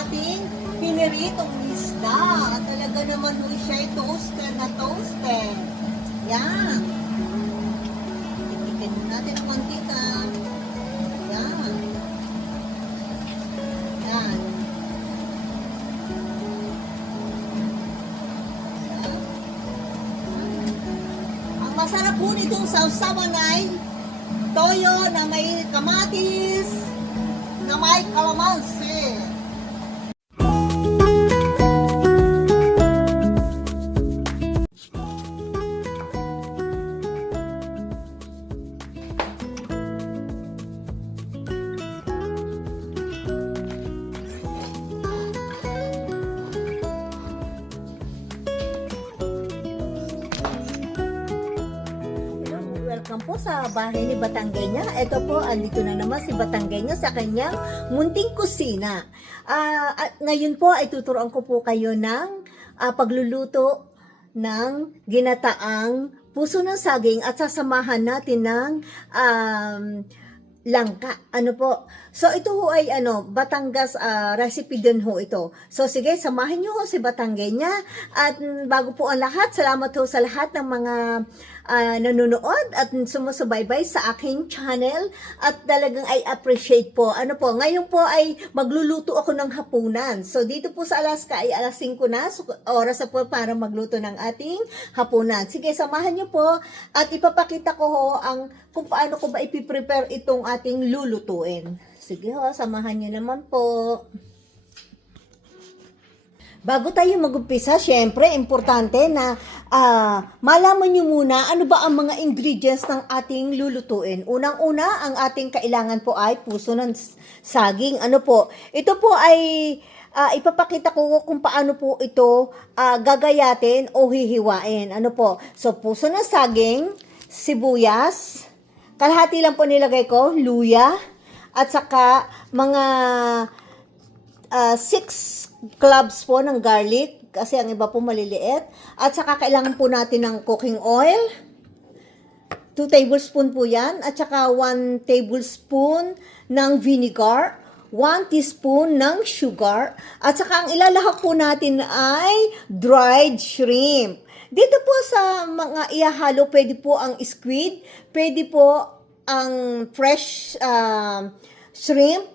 ating piniritong isda. Talaga naman ho siya toasted na toasted. Yan. Tikitin natin ang konti na. Yan. Yan. Ang masarap po nitong sausawan ay toyo na may kamatis, na may kalamansi. Welcome po sa bahay ni Batangueña. Ito po, andito na naman si Batangueña sa kanyang munting kusina. At ngayon po ay tuturuan ko po kayo ng pagluluto ng ginataang puso ng saging at sasamahan natin ng langka. Ano po? So, ito ho ay Batangas recipe din ho ito. So, sige, samahin nyo ho si Batangueña. At bago po ang lahat, salamat ho sa lahat ng mga nanonood at sumusubaybay sa aking channel. At talagang ay appreciate po. Ano po, ngayon po ay magluluto ako ng hapunan. So, dito po sa Alaska ay alas 5 na. So, oras na po para magluto ng ating hapunan. Sige, samahan nyo po. At ipapakita ko ho kung paano ko ba ipiprepare itong ating lulutuin. Sige ho, samahan nyo naman po. Bago tayo mag-umpisa, syempre, importante na malaman nyo muna ano ba ang mga ingredients ng ating lulutuin. Unang-una, ang ating kailangan po ay puso ng saging. Ano po? Ito po ay ipapakita ko kung paano po ito gagayatin o hihiwain. Ano po? So, puso ng saging, sibuyas, kalahati lang po nilagay ko, luya, at saka mga 6 cloves po ng garlic, kasi ang iba po maliliit. At saka kailangan po natin ng cooking oil. 2 tablespoon po yan. At saka 1 tablespoon ng vinegar. 1 teaspoon ng sugar. At saka ang ilalahak po natin ay dried shrimp. Dito po sa mga ihahalo, pwede po ang squid, pwede po ang fresh shrimp.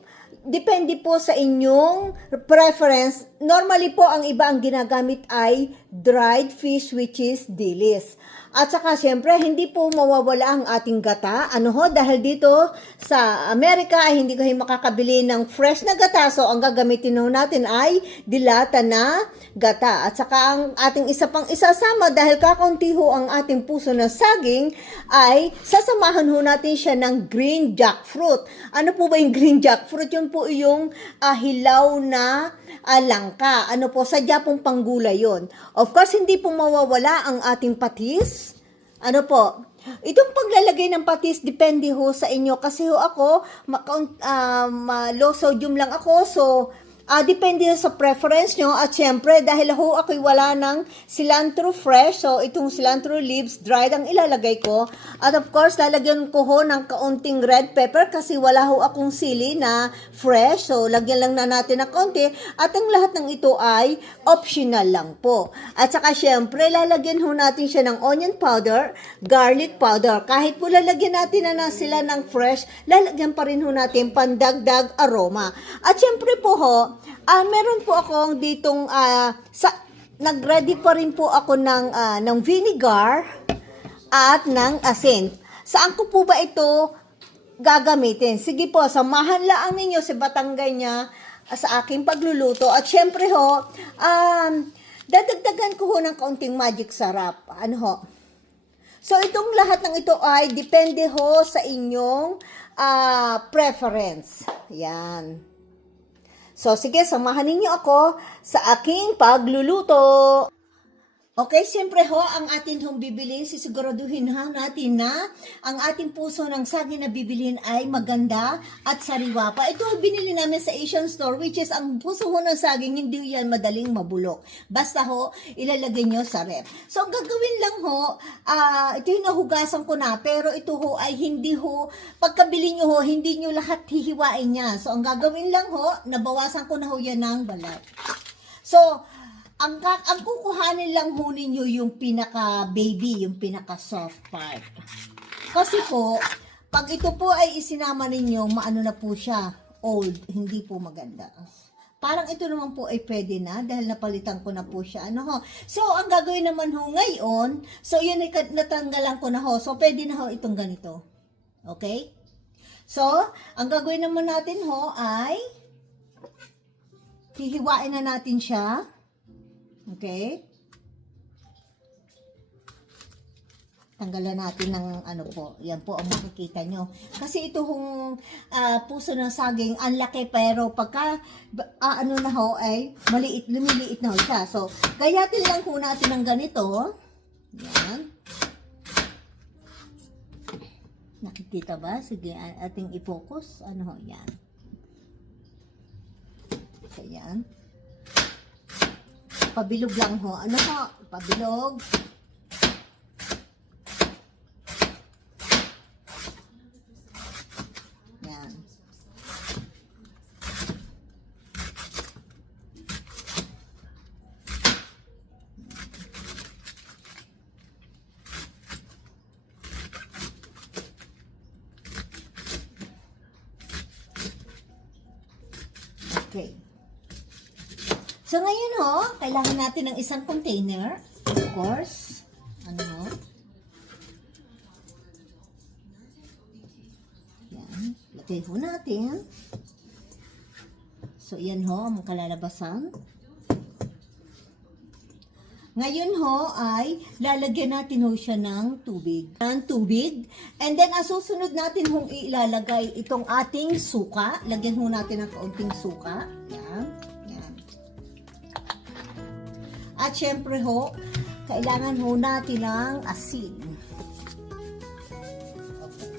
Depende po sa inyong preference. Normally po, ang iba ang ginagamit ay dried fish, which is dilis. At saka, syempre, hindi po mawawala ang ating gata. Ano ho? Dahil dito sa Amerika ay hindi kayo makakabili ng fresh na gata. So, ang gagamitin ho natin ay dilata na gata. At saka, ang ating isa pang isasama, dahil kakaunti ho ang ating puso na saging, ay sasamahan ho natin siya ng green jackfruit. Ano po ba yung green jackfruit? Yun po yung hilaw na langka. Ano po, sadya pong panggulay yun. Of course, hindi po mawawala ang ating patis. Ano po, itong paglalagay ng patis, depende ho sa inyo. Kasi ho ako, low sodium lang ako. So, depende sa preference nyo. At syempre, dahil ho ako'y wala ng cilantro fresh, so itong cilantro leaves, dried ang ilalagay ko. At of course, lalagyan ko ho ng kaunting red pepper kasi wala ho akong sili na fresh. So, lagyan lang na natin ng kaunti. At ang lahat ng ito ay optional lang po. At saka syempre, lalagyan ho natin siya ng onion powder, garlic powder. Kahit po lalagyan natin na sila ng fresh, lalagyan pa rin ho natin pandagdag aroma. At syempre po ho, meron po akong ditong nag-ready pa rin po ako ng vinegar at ng asin. Saan ko po ba ito gagamitin? Sige po, samahan lang ninyo si Batangueña sa aking pagluluto. At syempre ho, dadagdagan ko ho ng kaunting magic sarap. Ano ho? So, itong lahat ng ito ay depende ho sa inyong preference. Yan. So, sige, samahan ninyo ako sa aking pagluluto. Okay, siyempre ho, ang atin hong bibilin, sisiguraduhin ha natin na ang ating puso ng saging na bibilin ay maganda at sariwa pa. Ito binili namin sa Asian store, which is ang puso ho ng saging, hindi yan madaling mabulok. Basta ho, ilalagay nyo sa ref. So, ang gagawin lang ho, ito yung nahugasan ko na, pero ito ho ay hindi ho, pagkabili nyo ho, hindi nyo lahat hihiwain niya. So, ang gagawin lang ho, nabawasan ko na ho yan ng balat. So, ang kukuhanin lang ho ninyo yung pinaka-baby, yung pinaka-soft part. Kasi po, pag ito po ay isinama ninyo, maano na po siya, old, hindi po maganda. Parang ito naman po ay pwede na, dahil napalitan ko na po siya. Ano ho? So, ang gagawin naman ho ngayon, so yun ay natanggalan ko na ho. So, pwede na ho itong ganito. Okay? So, ang gagawin naman natin ho ay, hihiwain na natin siya. Okay? Tanggalan natin ng ano po. Yan po ang makikita nyo. Kasi ito hong puso ng saging, ang laki pero pagka ano na ho ay maliit, lumiliit na ho siya. So, gayatin lang po natin ng ganito. Yan. Nakikita ba? Sige, ating i-focus. Ano ho? Yan. So, yan. Pabilog lang ho. Ano ho? Pabilog. Yan. Okay. So, ngayon ho, kailangan natin ng isang container. Of course. Ano ho? Yan. Lagay ho natin. So, yan ho, ang kalalabasan. Ngayon ho, ay lalagyan natin ho siya ng tubig. And then, ang susunod natin hong ilalagay itong ating suka. Lagyan ho natin ng kaunting suka. Yan. At syempre ho, kailangan ho natin ng asin. Okay.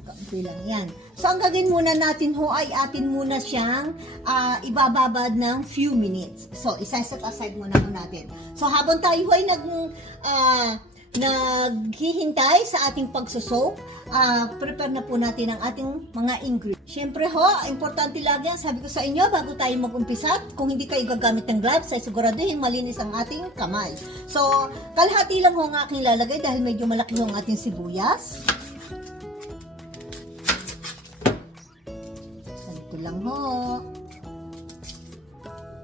Kaunti lang yan. So, ang gagawin muna natin ho ay atin muna siyang ibababad ng few minutes. So, isa-set aside muna ho natin. So, habang tayo ay naghihintay sa ating pagsusoak, prepare na po natin ang ating mga ingredients. Siyempre ho, importante lagi ang sabi ko sa inyo bago tayo mag-umpisa, kung hindi kayo gagamit ng gloves, ay siguraduhin malinis ang ating kamay. So, kalahati lang ho ang aking lalagay dahil medyo malaki ho ang ating sibuyas. Ganito lang ho.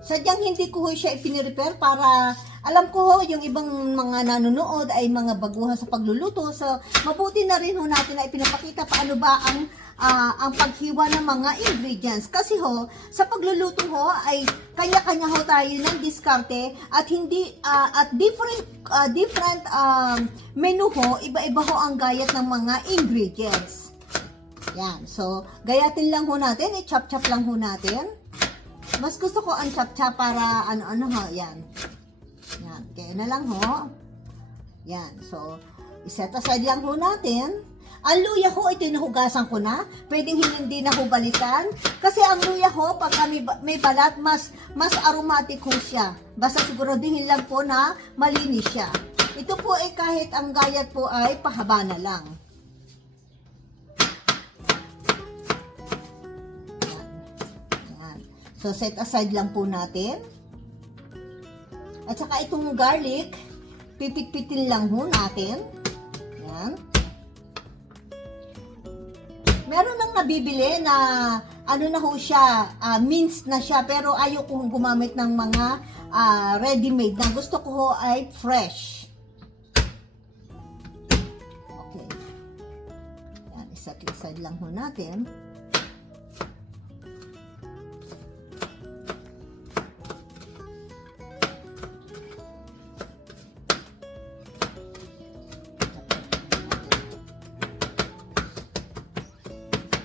Sadyang hindi ko ho siya ipinirepair para alam ko ho, yung ibang mga nanonood ay mga baguhan sa pagluluto. So, mabuti na rin ho natin na ipinapakita paano ba ang paghiwa ng mga ingredients. Kasi ho, sa pagluluto ho ay kanya-kanya ho tayo ng diskarte at hindi at different menu ho, iba-iba ho ang gayat ng mga ingredients. Yan. So, gayatin lang ho natin, i-chop-chop lang ho natin. Mas gusto ko ang chop-chop para ano-ano ho, yan. Yan, kaya na lang ho. Yan, so, iset aside lang ho natin. Ang luya ho, ito yung nahugasan ko na. Pwedeng hindi na ho balikan. Kasi ang luya ho, pagka may balat, mas aromatic ho siya. Basta siguraduhin lang po na malinis siya. Ito po ay kahit ang gayat po ay pahaba na lang. Yan. Yan. So, set aside lang po natin. At saka itong garlic, pipit-pitin lang ho natin. Yan. Meron nang nabibili na ano na ho siya, minced na siya, pero ayaw ko gumamit ng mga ready-made na. Gusto ko ho ay fresh. Okay. Yan, isa-side lang ho natin.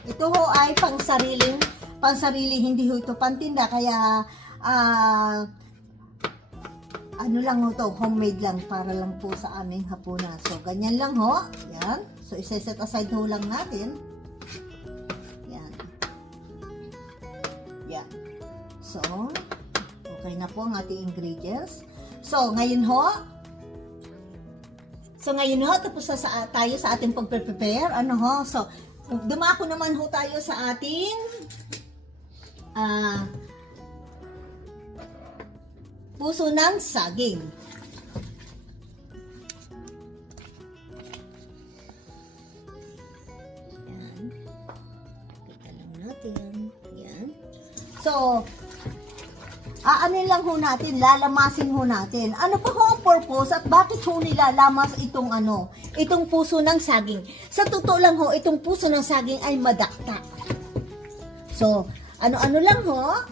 Ito ho ay pangsarili, hindi ho ito pantinda, kaya ano lang ho to, homemade lang para lang po sa aming hapunan. So, ganyan lang ho. Yan. So, isa-set aside ho lang natin. Yan. Yan. So, okay na po ang ating ingredients. So, ngayon ho, tapos na tayo sa ating pag-prepare. Ano ho? So, dumako naman ho tayo sa ating puso ng saging. Yan. Kita lang natin. Yan. So, aanin lang ho natin, lalamasin ho natin. Ano pa ho ang purpose at bakit ho nilalamas itong itong puso ng saging? Sa totoo lang ho, itong puso ng saging ay madakta. So, ano-ano lang ho.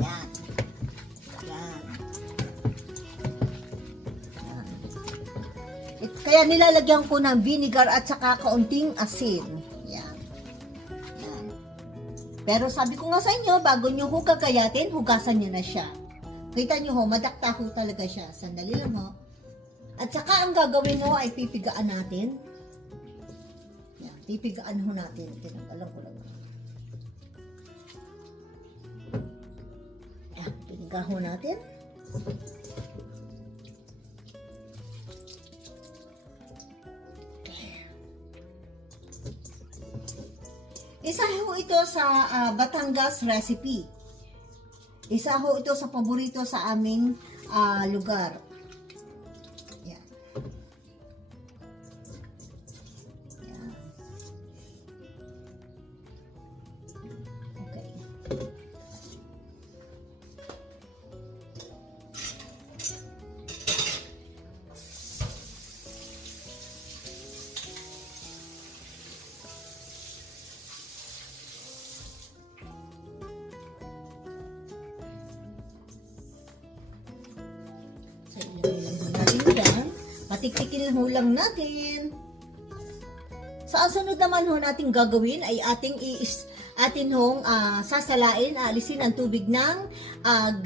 Yan. Yan. Yan. Kaya nilalagyan ko ng vinegar at saka kaunting asin. Yan. Yan. Pero sabi ko nga sa inyo, bago nyo ho kagayatin, hugasan nyo na siya. Kita nyo ho, madakta ho talaga siya. Sandali lang ho. At saka ang gagawin ho ay pipigaan natin. Yan, pipigaan ho natin. Tinanggalan ko lang. Yan, piniga ho natin. Isa ho ito sa Batangas recipe. Isa ho ito sa paborito sa aming lugar. Yan. Yan. Okay. So, ilagay lang natin yan. Patiktikin lang natin. So, ang sunod naman ho natin gagawin ay ating sasalain, alisin ang tubig ng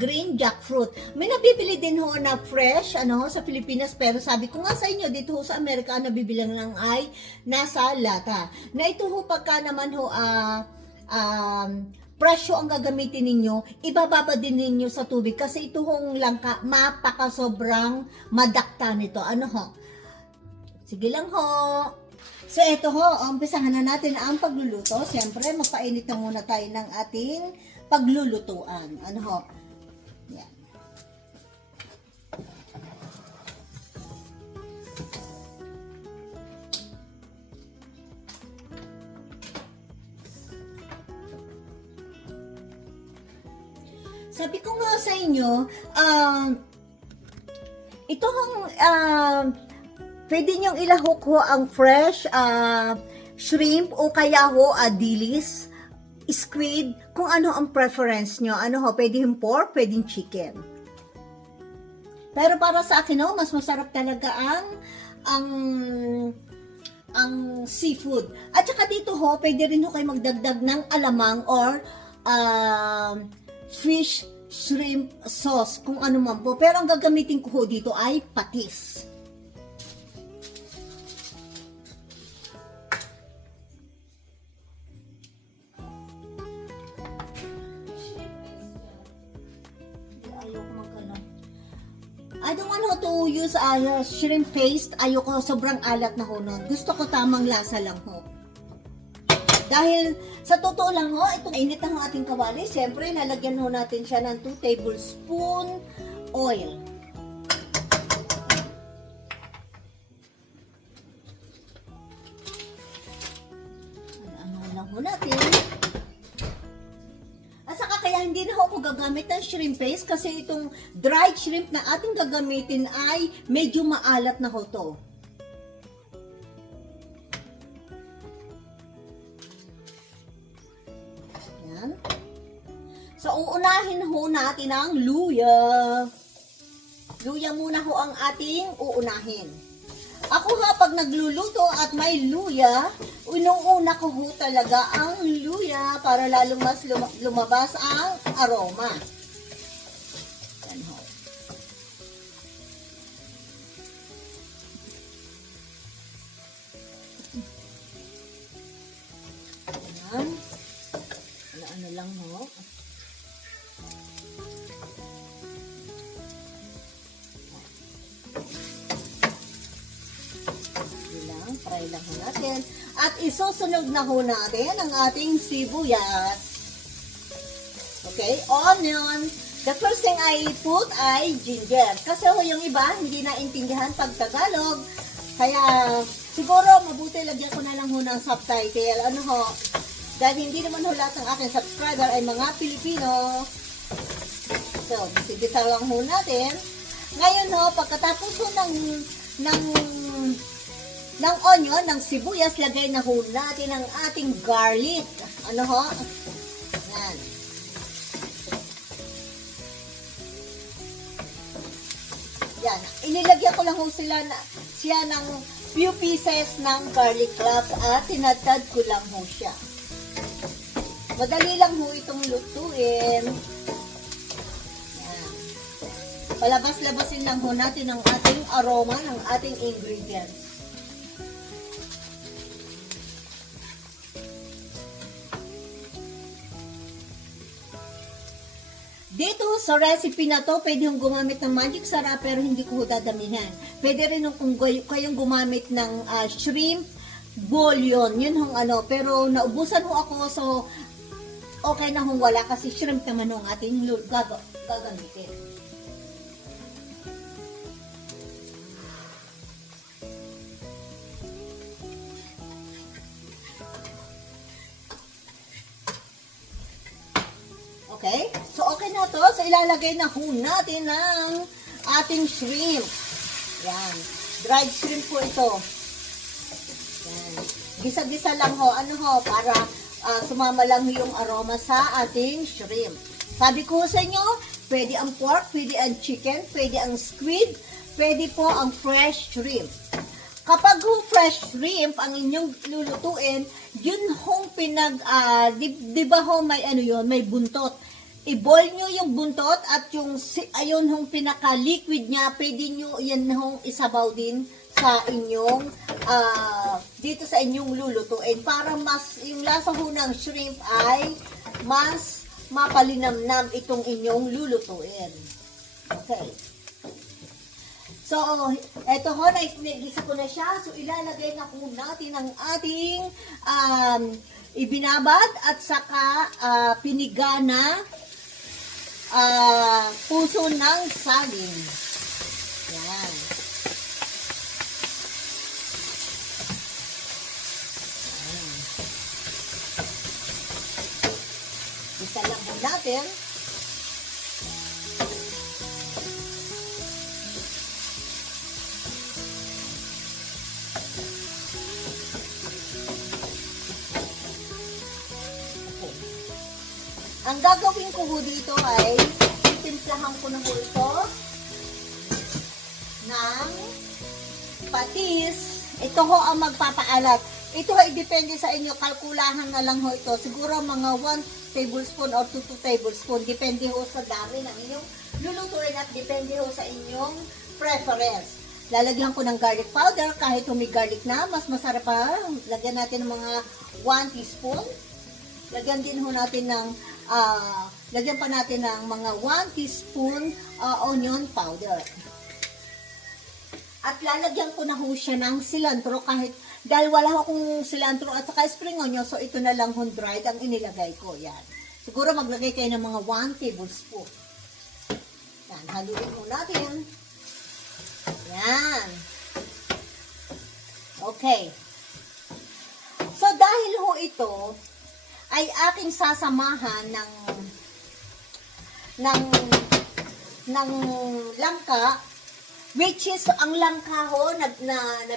green jackfruit. May nabibili din ho na fresh sa Pilipinas, pero sabi ko nga sa inyo, dito ho sa Amerika, ang nabibilang lang ay nasa lata. Na ito ho pagka naman ho presyo ang gagamitin ninyo, ibababa din ninyo sa tubig kasi ito hong langka, mapaka sobrang madakta nito. Ano ho? Sige lang ho. So ito ho, umpisahan na natin ang pagluluto. Siyempre, magpainit na muna tayo ng ating paglulutuan. Ano ho? Yan. Sabi ko nga sa inyo, ito hong pwede nyong ilahok ho ang fresh shrimp o kaya ho dilis, squid, kung ano ang preference nyo. Ano ho, pwede yung pork, pwede yung chicken. Pero para sa akin ho, mas masarap talaga ang seafood. At saka dito ho, pwede rin ho kayo magdagdag ng alamang or fish shrimp sauce, kung ano man po. Pero ang gagamitin ko ho dito ay patis. I don't want to use shrimp paste. Ayoko sobrang alat na ho nun. Gusto ko tamang lasa lang ho. Dahil sa totoo lang ho, itong init ang ating kawali, siyempre nalagyan ho natin siya ng 2 tablespoon oil. Ano lang ho natin. At saka kaya hindi na ako gagamit ng shrimp paste kasi itong dried shrimp na ating gagamitin ay medyo maalat na ho to. So, uunahin ho natin ang luya. Luya muna ho ang ating uunahin. Ako ha, pag nagluluto at may luya, unang-una ko ho talaga ang luya para lalong mas lumabas ang aroma. Yan ho. ho natin. At isusunog na ho natin ang ating sibuyas. Okay, onion. The first thing I put ay ginger. Kasi ho yung iba, hindi naintindihan pag Tagalog. Kaya siguro mabuti lagyan ko na lang ho ng subtitle. Ano ho, dahil hindi naman ho lahat ng aking subscriber ay mga Pilipino. So, sigisa lang ho natin. Ngayon ho, pagkatapos ho ng onion, ng sibuyas, lagay na ho natin ang ating garlic. Ano ho? Yan. Yan. Inilagyan ko lang ho siya ng few pieces ng garlic cloves at tinatad ko lang ho siya. Madali lang ho itong lutuin. Yan. Palabas-labasin lang ho natin ang ating aroma ng ating ingredients. Dito sa recipe na to, pwede yung gumamit ng magic sarap pero hindi ko dadamihan. Pwede rin kung kayong gumamit ng shrimp bouillon. Yun hong ano. Pero naubusan ho ako, so okay na hong wala kasi shrimp naman hong ating gagamitin. Okay? So, okay na to. So, ilalagay na ho natin ng ating shrimp. Yan. Dried shrimp po ito. Yan. Gisa-gisa lang ho. Ano ho? Para sumama lang yung aroma sa ating shrimp. Sabi ko sa inyo, pwede ang pork, pwede ang chicken, pwede ang squid, pwede po ang fresh shrimp. Kapag fresh shrimp ang inyong lulutuin, yun hong di ba ho may ano yun, may buntot. I-boil nyo yung buntot at yung ayun hong pinaka-liquid niya, pwede nyo yan hong isabaw din sa inyong dito sa inyong lulutuin para mas yung lasa ho ng shrimp ay mas mapalinamnam itong inyong lulutuin. Okay. So, eto ho, naigisa ko na siya. So, ilalagay na po natin ang ating ibinabad at saka pinigana puso ng saging. Yan. Isa lang po natin. Ang gagawin ko dito ay titimplahan ko na ito ng patis. Ito ho ang magpapaalat. Ito ay depende sa inyo. Kalkulahan na lang ho ito. Siguro mga 1 tablespoon or 2 tablespoon. Depende ho sa dami ng inyong lulutuin at depende ho sa inyong preference. Lalagyan ko ng garlic powder. Kahit may garlic na, mas masarap pa. Lagyan natin ng mga 1 teaspoon. Lagyan din ho natin ng lagyan pa natin ng mga 1 teaspoon onion powder. At lalagyan ko na ho siya ng cilantro kahit dahil wala akong cilantro at saka spring onion, so ito na lang ho dried ang inilagay ko. Yan. Siguro maglagay kayo ng mga 1 tablespoon. Yan, haluin ho natin. Yan. Okay. So dahil ho ito ay aking sasamahan ng langka, which is ang langka ho na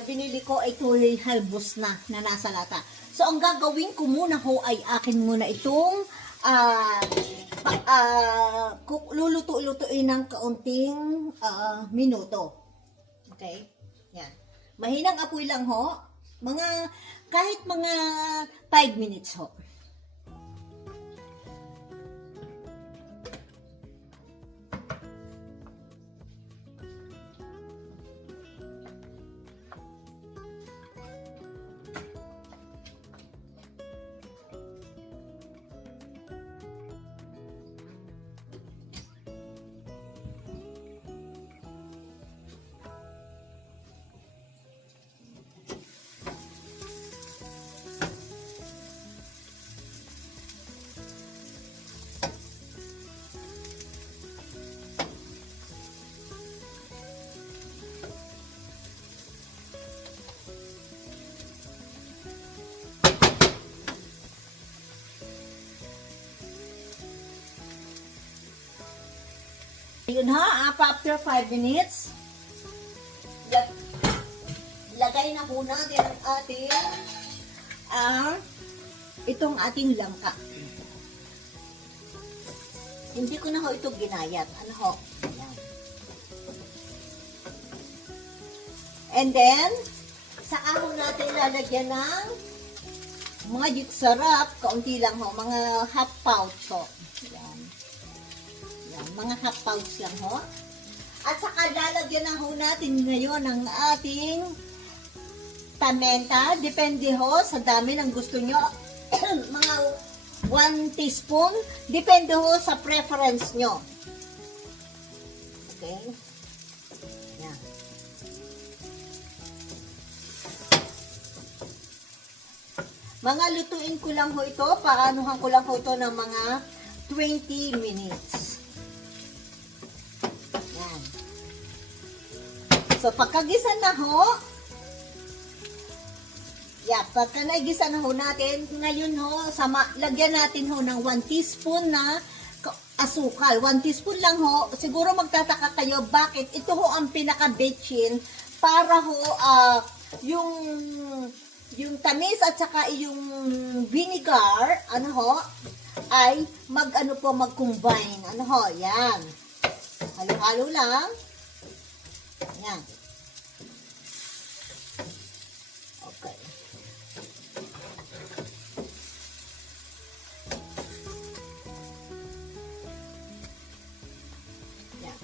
binili ko ay tuloy halbos na nasa lata. So ang gagawin ko muna ho ay akin muna itong lulutuin ng kaunting minuto. Okay? Yan. Mahinang apoy lang ho. Kahit mga 5 minutes ho. Yun ha, after 5 minutes, lagay na ho natin ang ating itong ating langka. Hindi ko na ho ito ginayat. Ano ho? Ayan. And then, saka ho natin lalagyan ng mga sarap, kaunti lang ho, mga half pouch ho. Ayan. Ayan, mga half pouch lang ho. At saka lalagyan na ho natin ngayon ng ating paminta. Depende ho sa dami ng gusto nyo. Mga 1 teaspoon. Depende ho sa preference nyo. Okay? Ayan. Mga lutuin ko lang ho ito. Paanuhan ko lang ho ito ng mga 20 minutes. Yan. So, pagkagisa na ho, pagka naigisa na ho natin, ngayon ho, lagyan natin ho ng 1 teaspoon na asukal. 1 teaspoon lang ho. Siguro magtataka kayo, bakit? Ito ho ang pinaka-betchin para ho, yung tamis at saka yung vinegar, ano ho, ay mag-combine. Ano ho, yan. Halo-halo lang. Yan. Okay. Yan.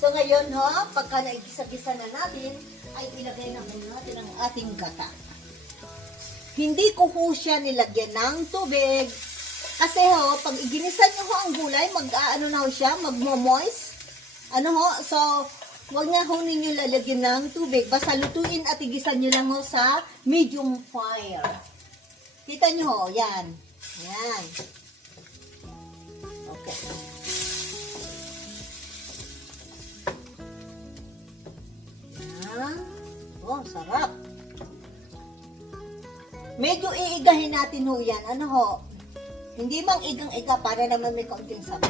So ngayon ho, pagka naigisa-gisa na natin, ay ilagay na muna natin ang ating gata. Hindi ko ho siya nilagyan ng tubig. Kasi ho, pag iginisan nyo ho ang gulay, mag-ano na ho siya, magmo-moist. Ano ho, so, huwag nga ho ninyo lalagyan ng tubig. Basta lutuin at igisan nyo lang ho sa medium fire. Kita nyo ho, yan. Yan. Okay. Yan. Oh, sarap. Medyo iigahin natin ho yan. Ano ho? Hindi mang igang-iga para naman may kaunting sabaw.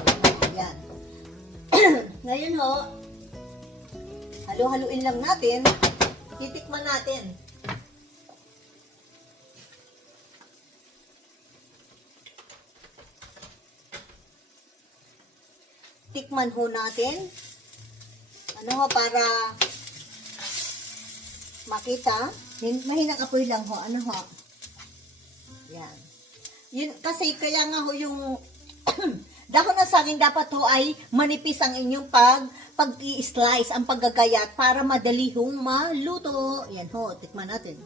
Yan. Ngayon ho, halo-haluin lang natin. Titikman natin. Tikman ho natin. Ano ho, para makita. Mahinang apoy lang ho. Ano ho? Yan. Yun, kasi kaya nga ho yung dahon ng saging dapat ho ay manipis ang inyong pag-i-slice, ang paggagayat para madali hong maluto. Yan ho, tikman natin.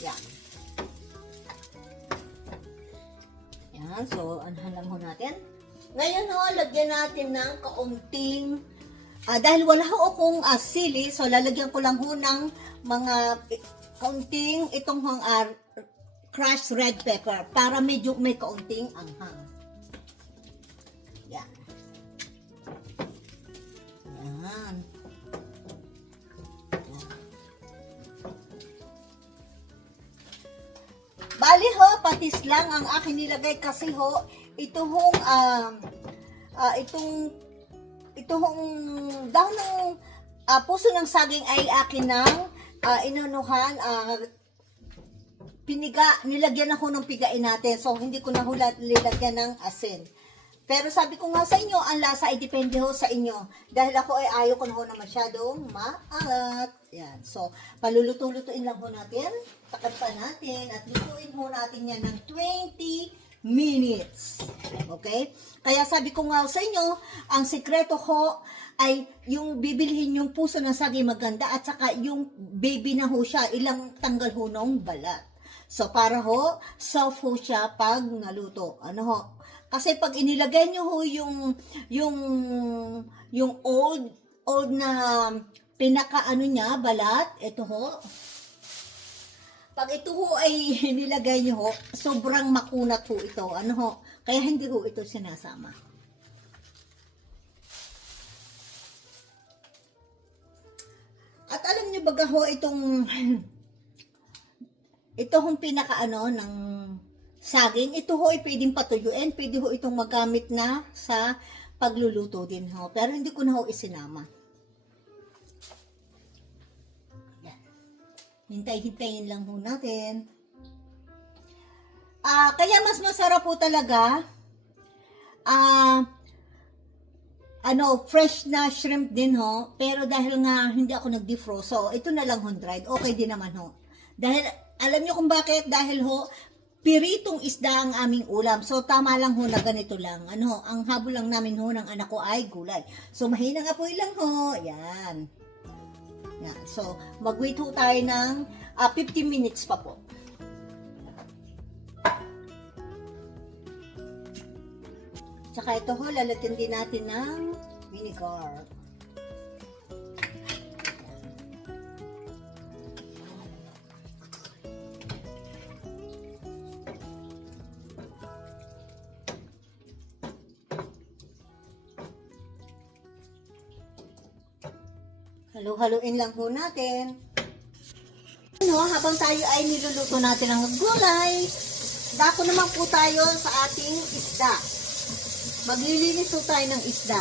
Yan. Yan, so anhan lang ho natin. Ngayon ho, lagyan natin ng kaunting dahil wala ho akong sili, so lalagyan ko lang ho ng mga kaunting itong crushed red pepper para medyo may kaunting anghang. Yan. Yan. Yan. Bali ho, patis lang ang akin nilagay kasi ho, ito hong dahon ng puso ng saging ay akin ng inanuhan, piniga, nilagyan ako ng pigain natin. So, hindi ko na nilagyan ng asin. Pero sabi ko nga sa inyo, ang lasa ay depende ho sa inyo. Dahil ako ay ayaw ko na ho na masyadong maalat. Yan. So, paluluto-lutuin lang ho natin. Takad pa natin at lutuin ho natin yan ng 20 minutes. Okay? Kaya sabi ko nga sa inyo, ang sikreto ho ay yung bibilhin yung puso ng saging maganda at saka yung baby na ho siya, ilang tanggal ho ng balat. So, para ho, soft ho siya pag naluto. Ano ho? Kasi pag inilagay nyo ho yung old na pinaka-ano niya, balat, ito ho, pag ito ho ay nilagay nyo ho, sobrang makunat ho ito. Ano ho? Kaya hindi ho ito sinasama. At alam niyo baga ho itong ito hong pinakaano ng saging, ito ho ay pwedeng patuyuin, pwede ho itong magamit na sa pagluluto din ho. Pero hindi ko na ho isinama. Yan. Hintay-hintayin lang ho natin. Kaya mas masarap po talaga fresh na shrimp din ho, pero dahil nga hindi ako nag-defrost, so ito na lang ho dried, okay din naman ho. Dahil, alam niyo kung bakit, dahil ho, piritong isda ang aming ulam, so tama lang ho na ganito lang, ang habol lang namin ho ng anak ko ay gulay. So mahinang apoy lang ho, yan. Yan. So, mag-wait ho tayo ng 15 minutes pa po. Tsaka ito ho, lalatin din natin ng vinegar. Halo-haloin lang ho natin. Habang tayo ay niluluto natin ang gulay, dako naman po tayo sa ating isda. Maglilinis po tayo ng isda.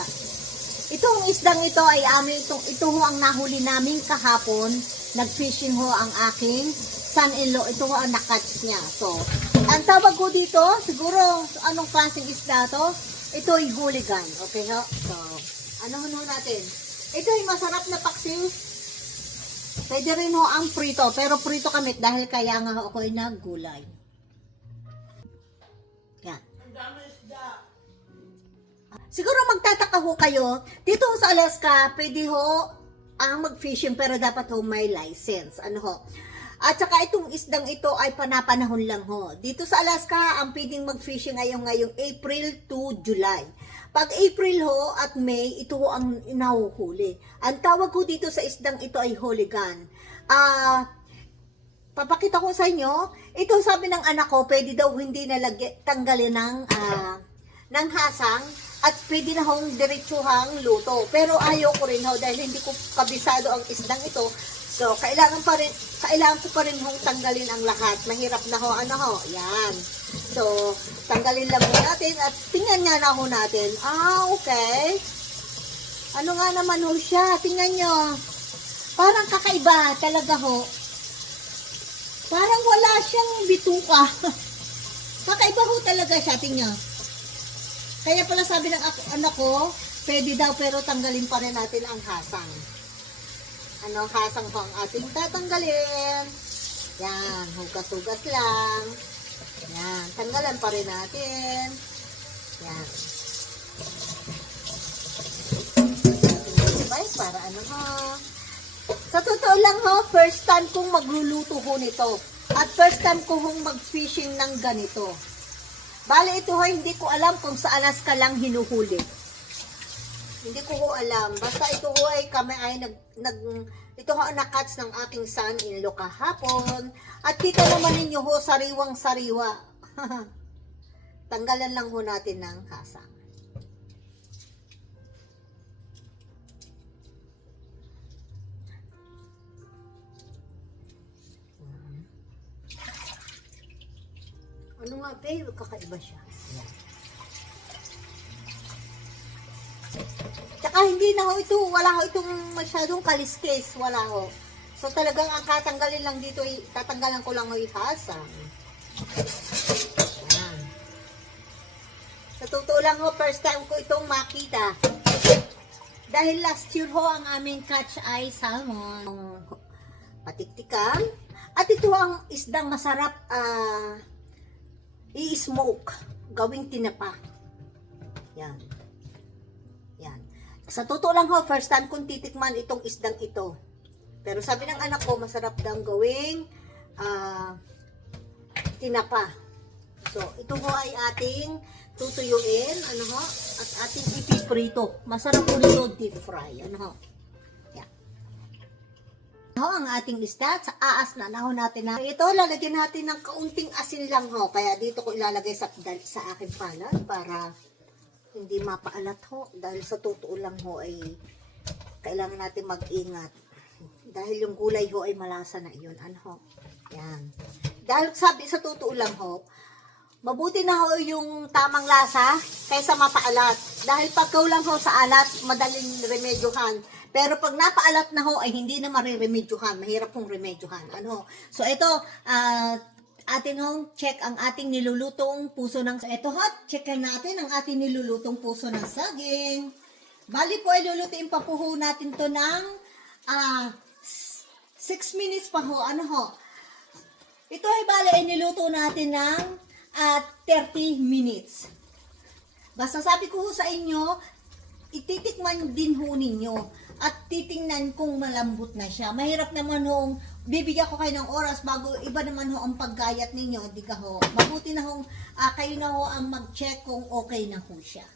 Itong isdang ito ay ito ho ang nahuli namin kahapon. Nag-fishing ho ang aking son-in-law. Ito ho ang nakatch niya. So, ang tawag ko dito, siguro anong klaseng isda to? Ito ay hooligan. Okay ho? So, ano natin? Ito ay masarap na paksiw. Pwede rin ho ang prito. Pero prito kami dahil kaya nga ho ako ay naggulay. Yan. Siguro magtataka ho kayo, dito ho sa Alaska, pwede ho ang mag-fishing pero dapat ho may license. At saka itong isdang ito ay panapanahon lang ho. Dito sa Alaska, ang pwedeng mag-fishing ay ngayong April to July. Pag April ho at May, ito ho ang nahuhuli. Ang tawag ho dito sa isdang ito ay hooligan. Papakita ko sa inyo, ito sabi ng anak ko, pwede daw hindi tanggalin ng hasang at pwede na hong diretsuhang luto. Pero ayaw ko rin ho dahil hindi ko kabisado ang isdang ito. So, kailangan ko pa rin hong tanggalin ang lahat. Mahirap na ho, yan. So, tanggalin lang ho natin at tingnan nga na ho natin. Okay. Ano nga naman ho siya? Tingnan nyo. Parang kakaiba talaga ho. Parang wala siyang bituka. Kakaiba ho talaga siya, tingnan. Kaya pala sabi ng anak ko, pwede daw pero tanggalin pa rin natin ang hasang. Hasang ho ang ating tatanggalin. Yan, hugas-hugas lang. Yan, tanggalan pa rin natin. Yan. Diba? Para ho. Sa totoo lang ho, first time kong magluluto ho nito. At first time ko hong mag-fishing ng ganito. Bale, ito ho, hindi ko alam kung sa Alaska lang hinuhuli. Hindi ko ho alam. Basta ito ho ay kami ay ito ho ang nakatch ng aking son-in-law kahapon. At kita naman ninyo ho, sariwang-sariwa. Tanggalan lang ho natin ng hasang. Ano nga, pero kakaiba siya. Yan. Tsaka hindi na ho ito, wala ho itong masyadong kaliskis, wala ho. So talagang ang katanggalin lang dito, tatanggalan ko lang ho ihasang. Yan. Sa totoo lang ho, first time ko itong makita. Dahil last year ho, ang aming catch ay salmon. Patiktikan. At ito ang isdang masarap, i-smoke, gawing tinapa. Yan. Yan. Sa totoo lang ho, first time kong titikman itong isdang ito. Pero sabi ng anak ko, masarap daw gawing tinapa. So, ito ho ay ating tutuyuin, at ating ipiprito. Masarap po nito deep fry, ang ating isda, sa aas na ho natin na. Ito, lalagyan natin ng kaunting asin lang ho. Kaya dito ko ilalagay sa aking palat para hindi mapaalat ho. Dahil sa totoo lang ho ay kailangan natin mag-ingat. Dahil yung gulay ho ay malasa na iyon. Ano ho? Yan. Dahil sabi sa totoo lang ho, mabuti na ho yung tamang lasa kaysa mapaalat. Dahil pag lang ho sa alat, madaling remedyohan. Pero pag napaalat na ho, ay hindi na mariremedyohan. Mahirap pong remedyohan. Ano? So ito, atin hong check ang ating nilulutong puso ng... Ito ho, checkan natin ang ating nilulutong puso ng saging. Bali po ay lulutuin pa po ho natin to ng 6 minutes pa ho. Ano ho? Ito ay bali ay niluto natin ng 30 minutes. Basta sabi ko ho sa inyo, ititikman din ho ninyo at titingnan kung malambot na siya. Mahirap naman ho, bibigyan ko kayo ng oras bago iba naman ho ang paggayat ninyo. Di ka ho. Mabuti na ho, kayo na ho ang mag-check kung okay na ho siya.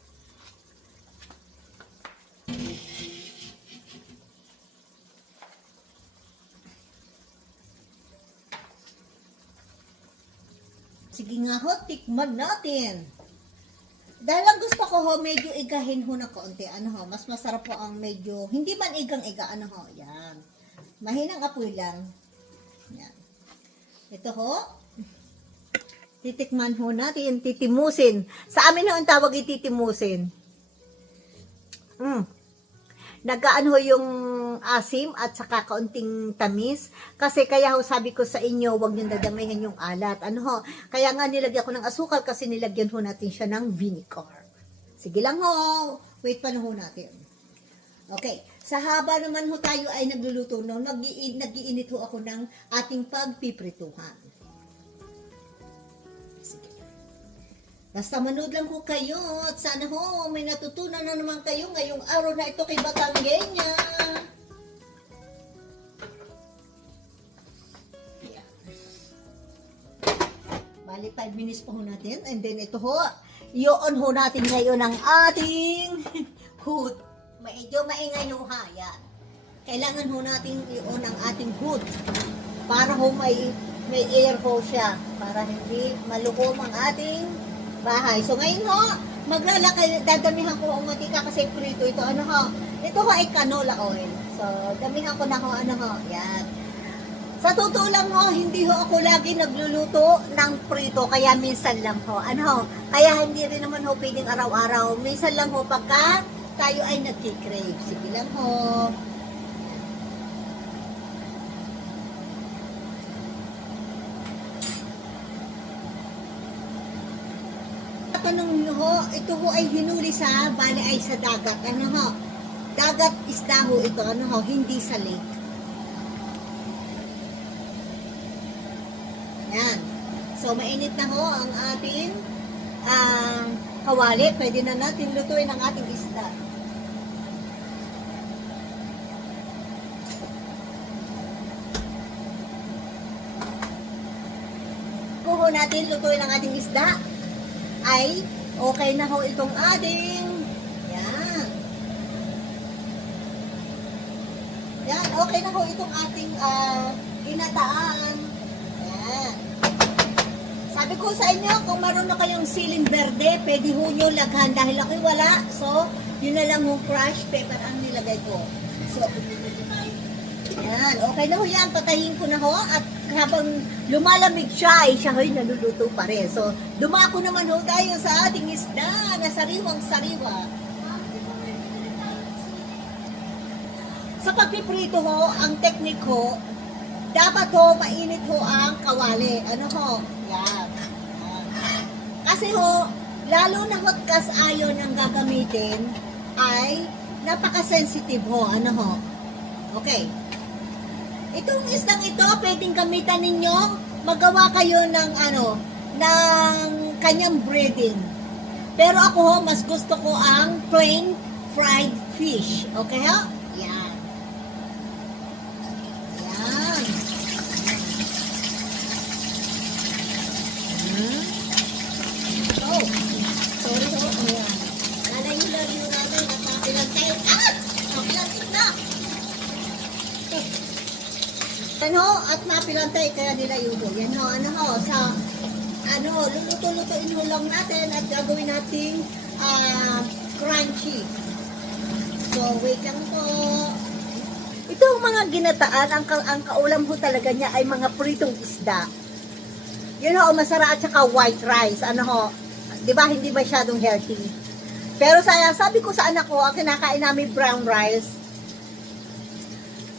Sige nga ho, tikman natin. Dahil lang gusto ko ho, medyo igahin ho na konti. Ano ho, mas masarap po ang medyo, hindi man igang-iga. Ano ho, yan. Mahinang apoy lang. Yan. Ito ho, titikman ho natin, titimusin. Sa amin ho, ang tawag ititimusin. Nagaano ho yung asim at saka kaunting tamis. Kasi kaya ho sabi ko sa inyo, huwag niyong dadamihan yung alat. Ano ho? Kaya nga nilagyan ko ng asukal kasi nilagyan ho natin siya ng vinegar. Sige lang ho. Wait pa na ho natin. Okay. Sa haba naman ho tayo ay nagluluto no, nag-iinit ho ako ng ating pagpiprituhan. Basta manood lang ho kayo at sana ho may natutunan na naman kayo ngayong araw na ito kay Batangueña. Yeah. Bali 5 minutes pa ho natin and then ito ho, i-on ho natin ngayon ang ating hood. Medyo maingay ho ha, yan. Kailangan ho natin i-on ang ating hood para ho may air ho siya para hindi malukom ang ating bahay. So ngayon ho, maglalakay, dadamihan ko ang mantika kasi prito ito. Ano ho? Ito ho ay canola oil. So, damihan ko na ho, ano ho, yan. Sa totoo lang ho, hindi ho ako lagi nagluluto ng prito, kaya minsan lang ho. Ano ho? Kaya hindi rin naman ho pwedeng araw-araw. Minsan lang ho pagka tayo ay nagkikrave. Sige lang ho. Tanong nyo ho, ito ho ay hinuli sa, bali ay sa dagat. Ano ho? Dagat isda ho ito. Ano ho? Hindi sa lake. Yan. So, mainit na ho ang ating kawali. Pwede na natin lutuin ang ating isda. Kung ho natin lutuin ang ating isda, ay okay na ho itong ating yan. Yan, okay na ho itong ating ginataan. Yan. Sabi ko sa inyo, kung marunong na kayong siling berde, pwede ho nyo laghan dahil ako'y wala. So, yun na lang ho crushed pepper ang nilagay ko. So, yan, okay na ho yan. Patayin ko na ho at habang lumalamig siya, ay siya ho'y naluluto pa rin. So, dumako naman ho tayo sa ating isda na sariwang-sariwa. Sa pagpiprito ho, ang teknik ho, dapat ho, mainit ho ang kawali. Ano ho? Yan. Kasi ho, lalo na hot cast iron ang gagamitin, ay napaka-sensitive ho. Ano ho? Okay. Itong isdang ito, pwedeng gamitan ninyo, magawa kayo ng ng kanyang breading. Pero ako ho, mas gusto ko ang plain fried fish. Okay ho? Yan. Yan. Oh, sorry ho. Ayan. Nanay yung natin, napapilantay. Napilantay na! Ano, at napilantay kaya nila yung yan ho, sa luluto-lutuin ho lang natin at gagawin nating crunchy. So, wait lang po. Ito ang mga ginataan, ang kaulam ho talaga niya ay mga pritong isda. Yun ho, masarap at saka white rice. Ano ho, di ba hindi masyadong healthy. Pero sabi ko sa anak ko, ang kinakain namin brown rice,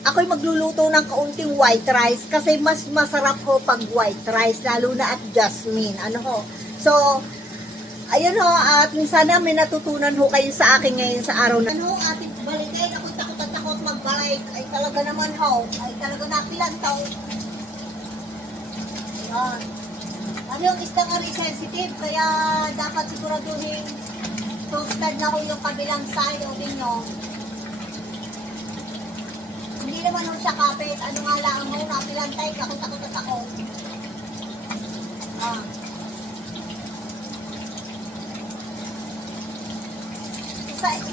ako'y magluluto ng kaunting white rice kasi mas masarap ho pag white rice, lalo na at jasmine. Ano ho, so, ayun ho, at sana may natutunan ho kayo sa akin ngayon sa araw na. Ano ho, ating balikin, ako'y takot magbalik. Ay talaga naman ho, ay talaga napilan to. Ayan. Ano yung isda nga rin sensitive, kaya dapat siguraduhin toasted na ho yung kabilang side o ninyo. Hindi naman ho siya kapit, ano nga lang ho, napilan tayo, takot at ako. Ah.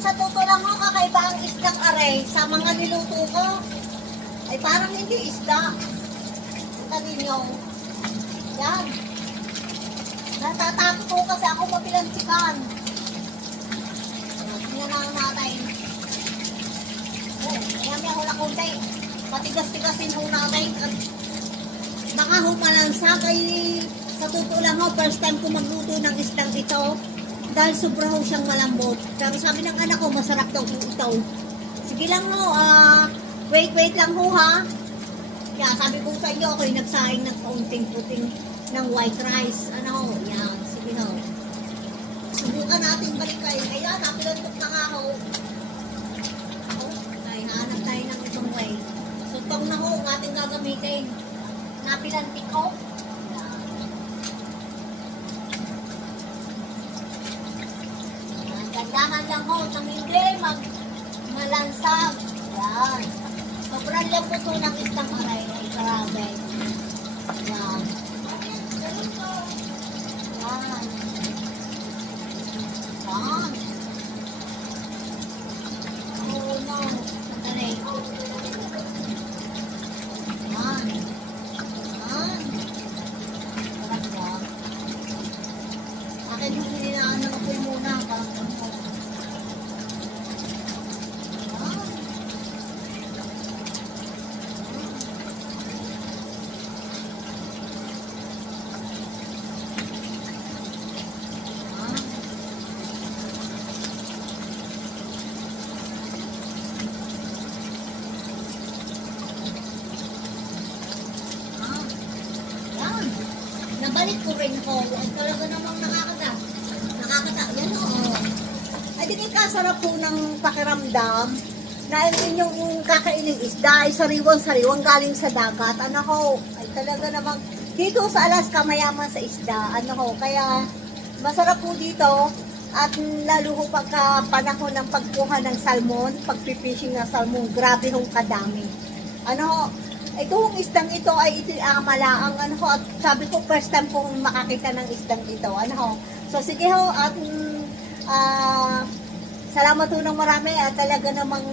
Sa totoo lang ho, kakaiba ang isdang aray sa mga niluto ko. Ay parang hindi isda. Kita ninyo. Yan. Natatakot ko kasi ako mapilansikan. Tingnan na natin. Oh, may hula kunti. Patigas-tigasin ho natin. At baka ho malansa kay sa totoo lang ho, first time ko magluto ng isdang ito. Dahil sobra ho siyang malambot. Pero sabi ng anak ko, masarap daw ito. Sige lang ho, wait lang ho ha. Kaya sabi ko sa inyo, ako'y nagsaing ng kaunting puting ng white rice. Ano ho, yan, sige ho. Subukan natin balikay. Ayan, napilantok na nga ho. Ay, hanap tayo ng itong way. So, itong na ho, ang ating gagamitin. Napilantik ho. Gandahan lang ho, nang hindi malansag. Yan. Sobrang lambot ho ng isdang aray. Ay, grabe. Yan. Yan. Yan. Oh no. Sandali. Yan. Yan. Sarap yan. Akin yung hininaan ng apoy muna. Parang nabalik ko rin ko. Ay talaga namang nakakata. Yan o. Ay di kasarap po ng pakiramdam na yung kakainin isda ay sariwang galing sa dagat. Ano ho, ay talaga namang dito sa Alaska mayaman sa isda. Ano ho, kaya masarap po dito at lalo ho pagka panahon ng pagkuha ng salmon, pagpipishing ng salmon, grabe hong kadami. Ano ho, itong isdang ito ay malaang ano ho, at sabi ko first time kong makakita ng isdang ito. Ano ho, so sige ho, at salamat ho ng marami at talaga namang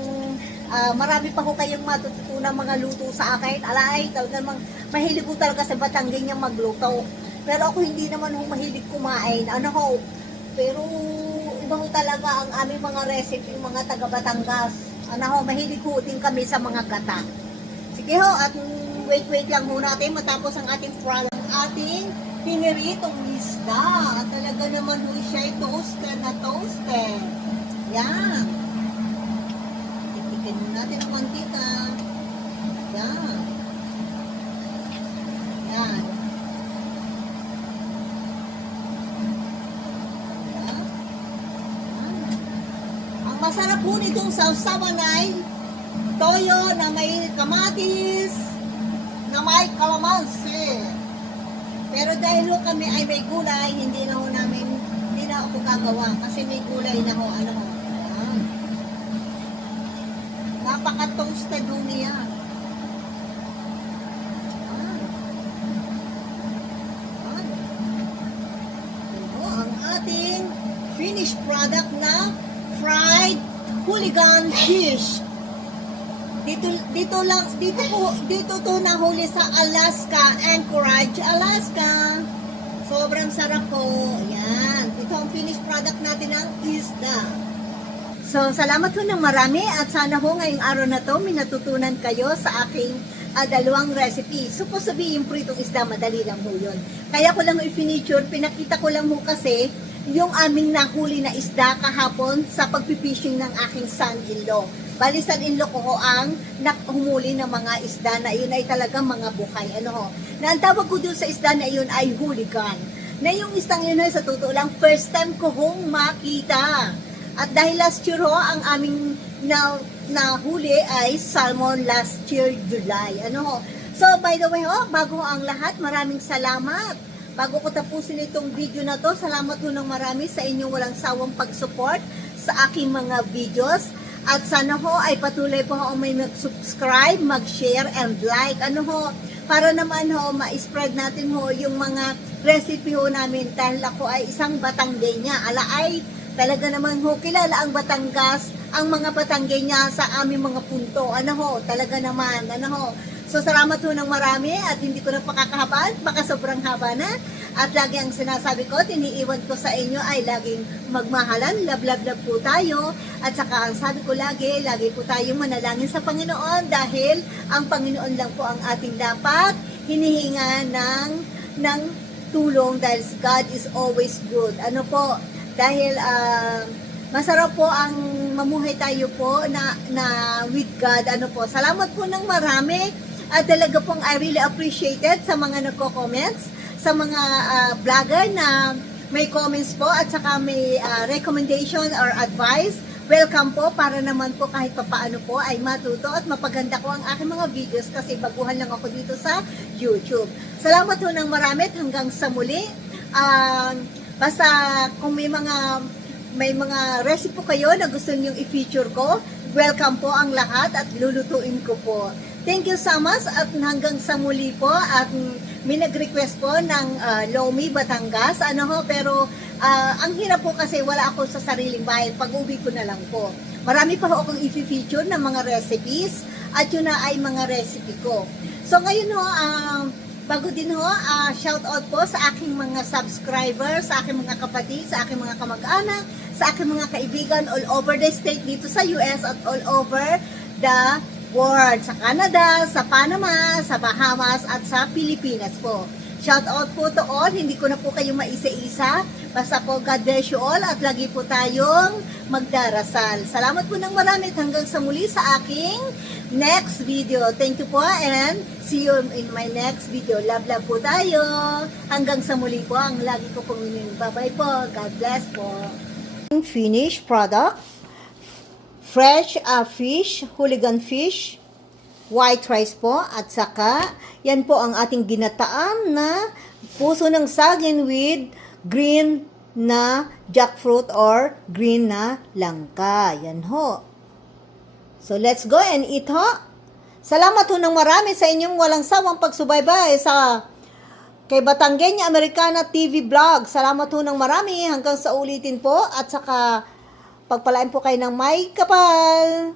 marami pa ho kayong matututunan mga luto sa akin. Alay, talaga namang mahilig ko talaga sa Batangging yung magluto. Pero ako hindi naman ho mahilig kumain. Ano ho, pero iba ho talaga ang aming mga recipe, yung mga taga Batangas. Ano ho, mahilig ho din kami sa mga gata. Sige ho, at wait lang muna natin matapos ang ating product. Ating piniritong isda. At talaga naman ho siya ay toasted na toasted. Yan. Tipikin natin ang mantika. Yan. Yan. Yan. Ang masarap po nitong sausawan ay toyo na may kamatis, na may kalamansi. Pero dahil ho kami ay may gulay, hindi na ako gagawa kasi may gulay na ho, ano ho. Napaka-toasted ho niya. Ang ating finished product na fried hooligan fish. Dito to nahuli sa Alaska, Anchorage, Alaska. Sobrang sarap po. Yan. Ito ang finished product natin ng isda. So, salamat ho ng marami at sana ho ngayong araw na to may natutunan kayo sa aking dalawang recipe. Supposed to be yung pritong isda, madali lang ho yun. Kaya ko lang i-feature, pinakita ko lang ho kasi yung aming nahuli na isda kahapon sa pagpipishing ng aking son-in-law. Bali, son-in-law ko ho ang humuli ng mga isda na yun ay talagang mga buhay. Ano ho? Na ang tawag ko dun sa isda na yun ay hooligan. Na yung istang yun sa totoo lang, first time ko hong makita. At dahil last year ho, ang aming nahuli ay salmon last year, July. Ano ho? So, by the way ho, bago ho ang lahat, maraming salamat. Bago ko tapusin itong video na to, salamat ho ng marami sa inyong walang sawang pag-support sa aking mga videos. At sana ho ay patuloy po ho may mag-subscribe, mag-share, and like. Ano ho? Para naman ho, ma-spread natin ho yung mga recipe ho namin dahil ako ay isang Batanggenya. Ala ay talaga naman ho, kilala ang Batangas, ang mga Batanggenya sa aming mga punto. Ano ho, talaga naman, ano ho. So, salamat ho ng marami at hindi ko na pakakahabaan, baka sobrang haba na. At lagi ang sinasabi ko, tiniiwan ko sa inyo ay laging magmahalan, love po tayo. At saka ang sabi ko lagi po tayong manalangin sa Panginoon dahil ang Panginoon lang po ang ating dapat hinihinga ng tulong dahil God is always good. Ano po, dahil masarap po ang mamuhay tayo po na with God. Ano po, salamat po ng marami at talaga pong I really appreciated sa mga nagko-comments, sa mga vlogger na may comments po at saka may recommendation or advice. Welcome po para naman po kahit papaano po ay matuto at mapaganda ko ang aking mga videos kasi baguhan lang ako dito sa YouTube. Salamat po ng marami at hanggang sa muli. Basta kung may mga recipe po kayo na gusto niyong i-feature ko, welcome po ang lahat at lulutuin ko po. Thank you so much at hanggang sa muli po at may nag-request po ng Lomi, Batangas. Ano ho, pero ang hirap po kasi wala ako sa sariling bahay. Pag-uwi ko na lang po. Marami pa ho akong i-feature ng mga recipes at yun na ay mga recipe ko. So ngayon ho, bago din ho, shout out po sa aking mga subscribers, sa aking mga kapatid, sa aking mga kamag-anak, sa aking mga kaibigan all over the state dito sa US at all over the world. Sa Canada, sa Panama, sa Bahamas at sa Pilipinas po. Shout out po to all, hindi ko na po kayo maisa-isa. Basta po God bless you all at lagi po tayong magdarasal. Salamat po ng marami at hanggang sa muli sa aking next video. Thank you po and see you in my next video. Love po tayo. Hanggang sa muli po ang lagi ko pong bye-bye po. God bless po. Finished product. Fresh fish, hooligan fish, white rice po, at saka yan po ang ating ginataan na puso ng saging with green na jackfruit or green na langka. Yan ho. So let's go and eat ho. Salamat ho ng marami sa inyong walang sawang pagsubaybay sa kay Batanggenya Americana TV Vlog. Salamat ho ng marami hanggang sa ulitin po at saka pagpalain po kayo ng may kapal.